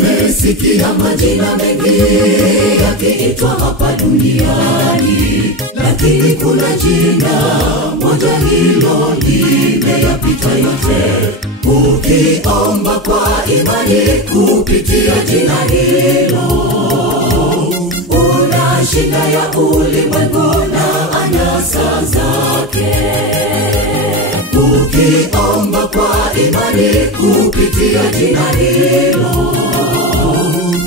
Umesikia majina mengi yakiitwa hapa duniani, lakini kuna jina moja hilo limeyapita yote. Ukiomba kwa imani kupitia jina hilo, unashinda ya ulimwengu na anasa zake. Ukiomba kwa imani kupitia jina hilo,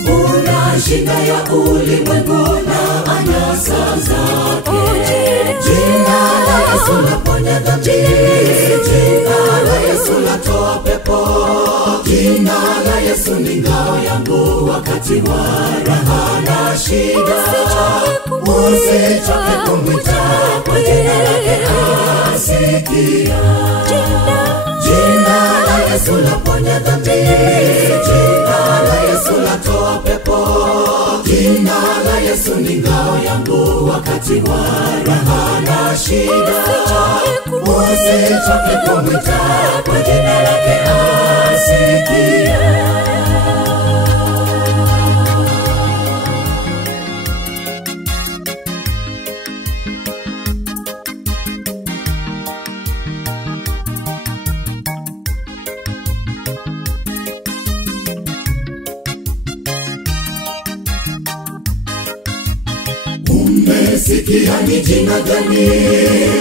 unashinda ya ulimwengu na anasa zake. Jina la Yesu laponya dhambi, jina la Yesu latoa pepo, jina la Yesu ni ngao yangu wakati wa raha na shida. Usichoke kumwita, kwa jina lake asikia. Jina la Yesu laponya dhambi, jina la Yesu latoa pepo, jina la Yesu ni ngao yangu wakati wa raha na shida. Usichoke kumwita, kwa jina lake asikia. Umesikia ni jina gani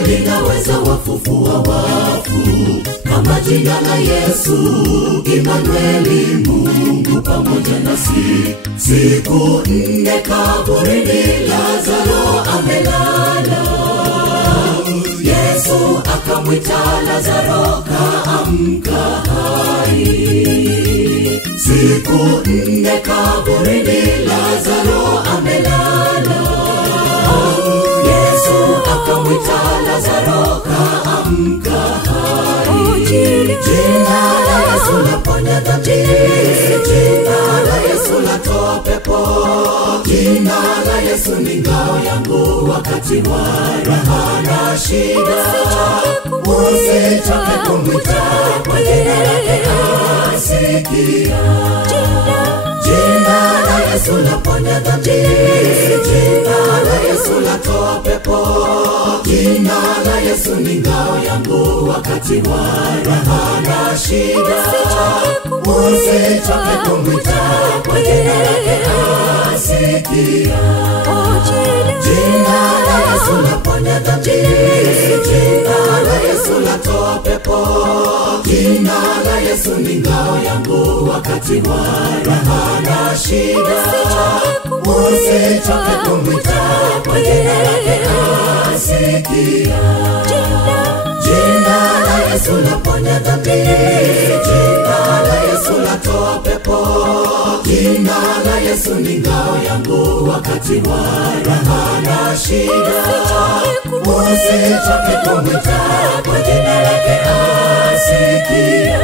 linaweza wafufua wafu kama jina la Yesu? Immanueli, Mungu pamoja nasi. Siku 4 kaburini Lazaro amelala, Yesu akamwita Lazaro, kaamka hai. Siku 4 kaburini Lazaro amelala, Yesu akamwita Lazaro, kaamka hai. Jina la Yesu laponya dhambi, jina la Yesu latoa pepo, jina la Yesu ni ngao yangu wakati wa raha na shida. Usichoke kumwita, kwa jina lake asikia. Jina la Yesu laponya dhambi, jina la Yesu latoa pepo, jina la Yesu ni ngao yangu wakati wa raha na shida. Usichoke kumwita, kwa jina lake asikia. Jina la Yesu laponya dhambi, jina la Yesu latoa pepo, jina la Yesu ni ngao yangu wakati wa raha na shida. Usichoke kumwita, kwa jina lake asikia. Jina la Yesu laponya dhambi, jina la Yesu latoa pepo, jina la Yesu ni ngao yangu wakati wa raha na shida. Usichoke kumwita, kwa jina lake asikia.